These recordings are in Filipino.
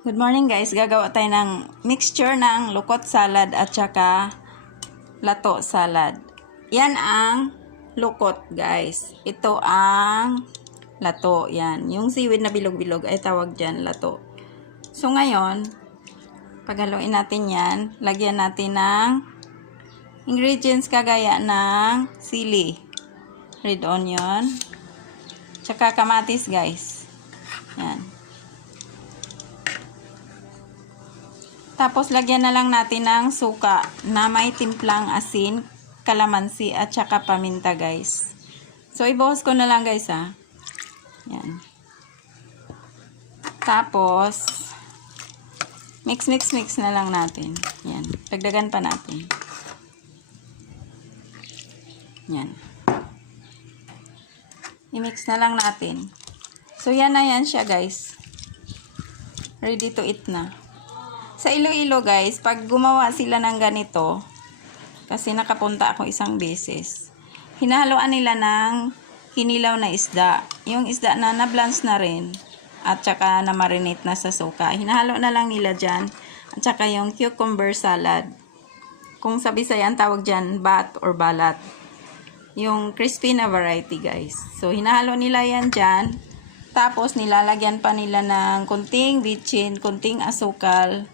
Good morning guys, gagawa tayo ng mixture ng lukot salad at saka lato salad. Yan ang lukot guys. Ito ang lato. Yan. Yung seaweed na bilog-bilog ay tawag dyan lato. So ngayon, paghaluin natin yan, lagyan natin ng ingredients kagaya ng sili, red onion, tsaka kamatis guys. Yan. Tapos, lagyan na lang natin ng suka na may timplang asin, kalamansi, at saka paminta, guys. So, ibuhos ko na lang, guys, ha. Yan. Tapos, mix na lang natin. Yan. Dagdagan pa natin. Yan. I-mix na lang natin. So, yan na yan siya, guys. Ready to eat na. Sa Iloilo guys, pag gumawa sila ng ganito, kasi nakapunta ako isang beses, hinahaluan nila ng kinilaw na isda. Yung isda na na-blanch na rin, at saka na-marinate na sa suka. Hinahalo na lang nila dyan, at saka yung cucumber salad. Kung sa Bisaya ang tawag dyan, bat or balat. Yung crispy na variety guys. So, hinahalo nila yan dyan. Tapos, nilalagyan pa nila ng kunting bitchin, kunting asukal,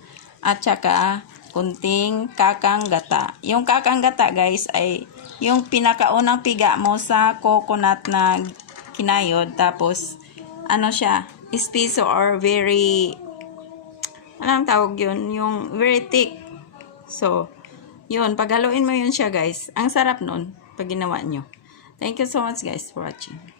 at saka kunting kakang gata. Yung kakang gata guys ay yung pinakaunang piga mo sa coconut na kinayod. Tapos ano siya, espeso or very, anong tawag yun? Yung very thick. So, yun, paghaluin mo yun siya guys. Ang sarap nun pag ginawa nyo. Thank you so much guys for watching.